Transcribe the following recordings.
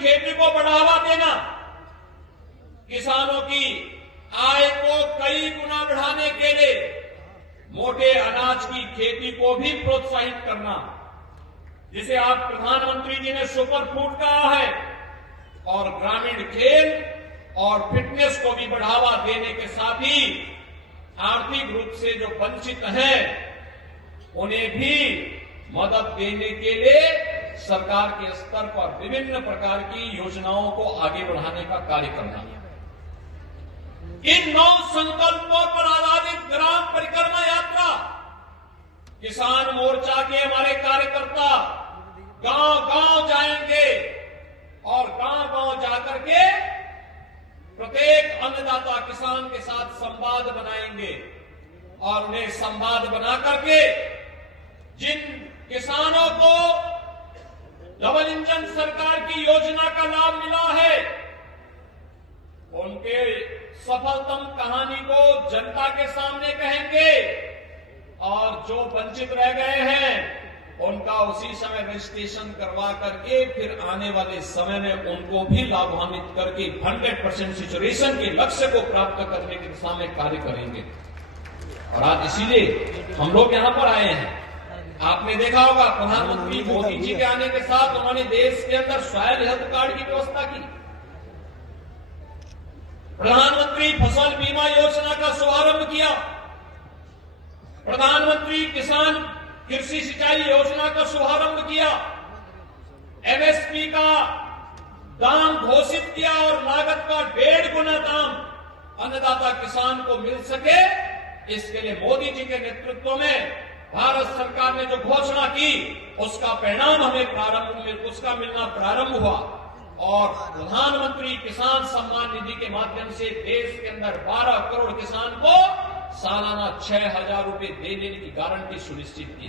खेती को बढ़ावा देना, किसानों की आय को कई गुना बढ़ाने के लिए मोटे अनाज की खेती को भी प्रोत्साहित करना, जिसे आप प्रधानमंत्री जी ने सुपर फूड कहा है, और ग्रामीण खेल और फिटनेस को भी बढ़ावा देने के साथ ही आर्थिक रूप से जो वंचित हैं उन्हें भी मदद देने के लिए सरकार के स्तर पर विभिन्न प्रकार की योजनाओं को आगे बढ़ाने का कार्य करना। इन 9 संकल्पों पर आधारित ग्राम परिक्रमा यात्रा किसान मोर्चा के हमारे कार्यकर्ता गांव-गांव जाएंगे और गांव-गांव जाकर के प्रत्येक अन्नदाता किसान के साथ संवाद बनाएंगे और उन्हें संवाद बना करके जिन किसानों को डबल इंजन सरकार की योजना का लाभ मिला है उनके सफलतम कहानी को जनता के सामने कहेंगे और जो वंचित रह गए हैं उनका उसी समय रजिस्ट्रेशन करवा करके फिर आने वाले समय में उनको भी लाभान्वित करके 100% सिचुएशन के लक्ष्य को प्राप्त करने की दिशा में कार्य करेंगे। और आज इसीलिए हम लोग यहां पर आए हैं। आपने देखा होगा प्रधानमंत्री मोदी जी के आने के साथ उन्होंने देश के अंदर सॉयल हेल्थ कार्ड की व्यवस्था की, प्रधानमंत्री फसल बीमा योजना का शुभारंभ किया, प्रधानमंत्री किसान कृषि सिंचाई योजना का शुभारंभ किया, एमएसपी का दाम घोषित किया और लागत का 1.5 गुना दाम अन्नदाता किसान को मिल सके, इसके लिए मोदी जी के नेतृत्व में भारत सरकार ने जो घोषणा की उसका परिणाम हमें उसका मिलना प्रारंभ हुआ और प्रधानमंत्री किसान सम्मान निधि के माध्यम से देश के अंदर 12 करोड़ किसान को सालाना 6,000 रुपए देने की गारंटी सुनिश्चित की।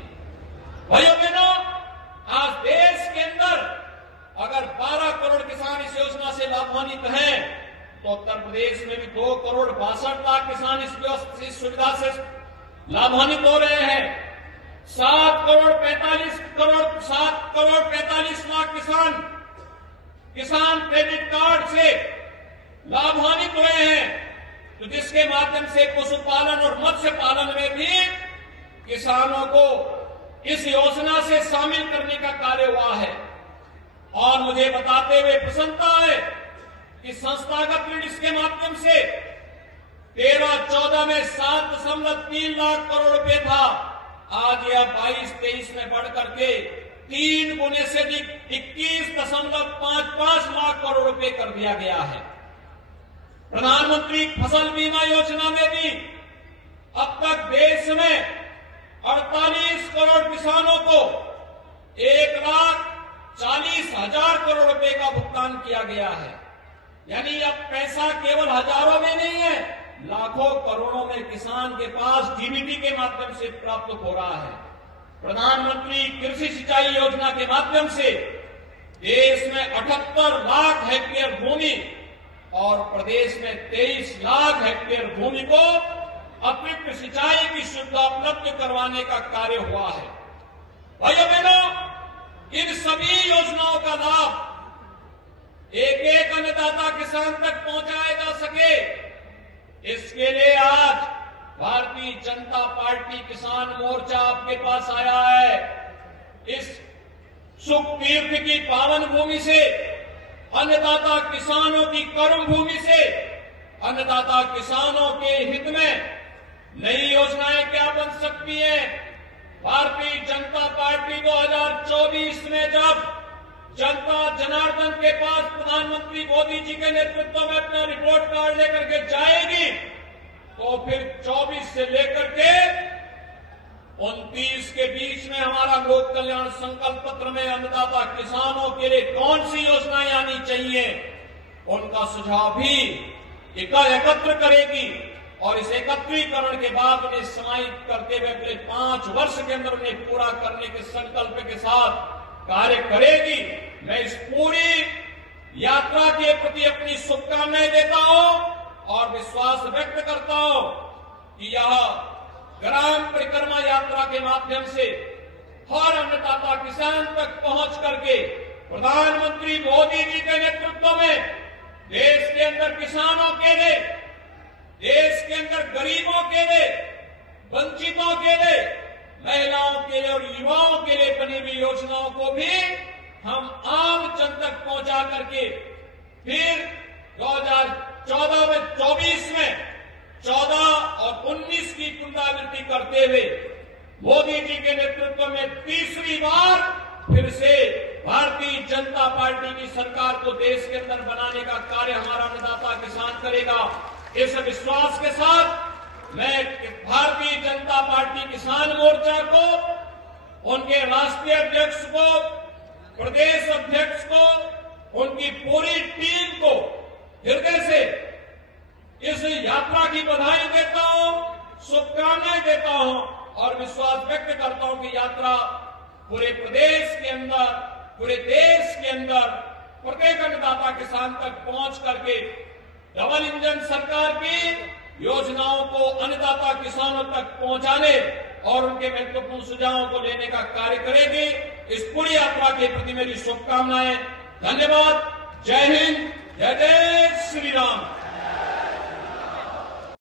भाइयों बहनों, आज देश के अंदर अगर 12 करोड़ किसान इस योजना से लाभान्वित हैं तो उत्तर प्रदेश में भी 2 करोड़ 62 लाख किसान इस सुविधा से लाभान्वित हो रहे हैं। 7 करोड़ 45 लाख किसान क्रेडिट कार्ड से लाभान्वित हुए हैं, तो जिसके माध्यम से पशुपालन और मत्स्य पालन में भी किसानों को इस योजना से शामिल करने का कार्य हुआ है। और मुझे बताते हुए प्रसन्नता है कि संस्थागत ऋण इसके माध्यम से 13-14 में 7.3 लाख करोड़ रुपए था, आज यह 22-23 में बढ़ करके 3 गुने से अधिक 21.55 लाख करोड़ रुपए कर दिया गया है। प्रधानमंत्री फसल बीमा योजना में भी अब तक देश में 48 करोड़ किसानों को 1,40,000 करोड़ रुपए का भुगतान किया गया है। यानी अब पैसा केवल हजारों में नहीं है, लाखों करोड़ों में किसान के पास डीबीटी के माध्यम से प्राप्त हो रहा है। प्रधानमंत्री कृषि सिंचाई योजना के माध्यम से देश में 78 लाख हेक्टेयर भूमि और प्रदेश में 23 लाख हेक्टेयर भूमि को अतिरिक्त सिंचाई की सुविधा उपलब्ध करवाने का कार्य हुआ है। भाइयों बहनों, इन सभी योजनाओं का लाभ एक अन्नदाता किसान तक पहुंचाया जा सके, इसके लिए आज भारतीय जनता पार्टी किसान मोर्चा आपके पास आया है। इस सुख तीर्थ की पावन भूमि से, अन्नदाता किसानों की कर्म भूमि से, अन्नदाता किसानों के हित में नई योजनाएं क्या बन सकती हैं। भारतीय जनता पार्टी 2024 में जब जनता जनार्दन के पास प्रधानमंत्री मोदी जी के नेतृत्व में अपना रिपोर्ट कार्ड लेकर के जाएगी, तो फिर 24 से लेकर के 29 के बीच में हमारा लोक कल्याण संकल्प पत्र में अन्नदाता किसानों के लिए कौन सी योजनाएं आनी चाहिए, उनका सुझाव भी एकत्र करेगी और इस एकत्रीकरण के बाद उन्हें समाहित करते हुए अगले 5 वर्ष के अंदर उन्हें पूरा करने के संकल्प के साथ कार्य करेगी। मैं इस पूरी यात्रा के प्रति अपनी शुभकामनाएं देता हूं और विश्वास व्यक्त करता हूं कि यह ग्राम परिक्रमा यात्रा के माध्यम से हर अन्नदाता किसान तक पहुंच करके प्रधानमंत्री मोदी जी के नेतृत्व में देश के अंदर किसानों के लिए, देश के अंदर गरीबों के लिए, वंचितों के लिए, महिलाओं के लिए और युवाओं के लिए बनी हुई योजनाओं को भी हम आम जन तक पहुंचा करके फिर 2014 में 24 में 14 और 19 की पुनरावृत्ति करते हुए मोदी जी के नेतृत्व में तीसरी बार फिर से भारतीय जनता पार्टी की सरकार को देश के अंदर बनाने का कार्य हमारा अन्नदाता किसान करेगा। इस विश्वास के साथ मैं भारतीय जनता पार्टी किसान मोर्चा को, उनके राष्ट्रीय अध्यक्ष को, प्रदेश अध्यक्ष को, उनकी पूरी टीम को हृदय से इस यात्रा की बधाई देता हूं, शुभकामनाएं देता हूं और विश्वास व्यक्त करता हूं कि यात्रा पूरे प्रदेश के अंदर, पूरे देश के अंदर प्रत्येक अन्नदाता किसान तक पहुंच करके डबल इंजन सरकार की योजनाओं को अन्नदाता किसानों तक पहुंचाने और उनके महत्वपूर्ण सुझावों को लेने का कार्य करेगी। इस पूरी यात्रा के प्रति मेरी शुभकामनाएं। धन्यवाद। जय हिंद, जय जय श्री राम।